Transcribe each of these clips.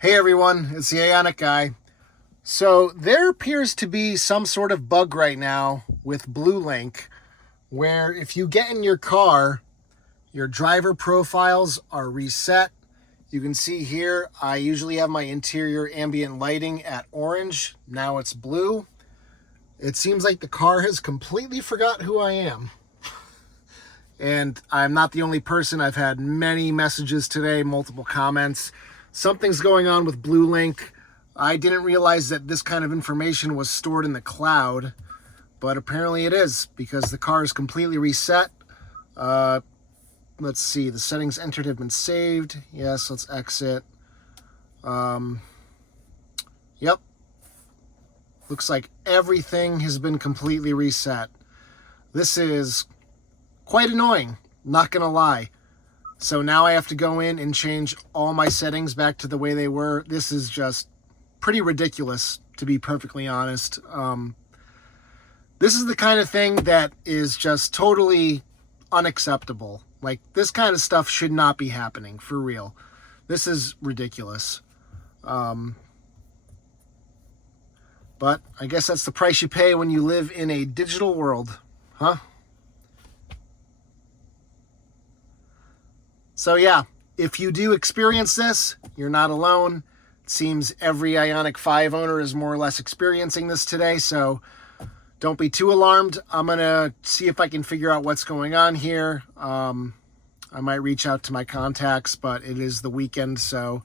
Hey everyone, it's the Ioniq guy. So there appears to be some sort of bug right now with BlueLink where if you get in your car, your driver profiles are reset. You can see here, I usually have my interior ambient lighting at orange. Now it's blue. It seems like the car has completely forgot who I am. And I'm not the only person. I've had many messages today, multiple comments. Something's going on with BlueLink. I didn't realize that this kind of information was stored in the cloud, but apparently it is because the car is completely reset. Let's see, the settings entered have been saved. Yes, let's exit. Yep. Looks like everything has been completely reset. This is quite annoying, not gonna lie. So now I have to go in and change all my settings back to the way they were. This is just pretty ridiculous, to be perfectly honest. This is the kind of thing that is just totally unacceptable. Like, this kind of stuff should not be happening, for real. This is ridiculous. But I guess that's the price you pay when you live in a digital world, huh? So yeah, if you do experience this, you're not alone. It seems every Ioniq 5 owner is more or less experiencing this today, so don't be too alarmed. I'm going to see if I can figure out what's going on here. I might reach out to my contacts, but it is the weekend, so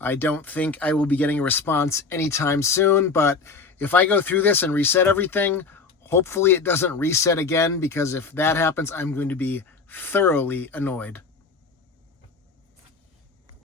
I don't think I will be getting a response anytime soon. But if I go through this and reset everything, hopefully it doesn't reset again, because if that happens, I'm going to be thoroughly annoyed.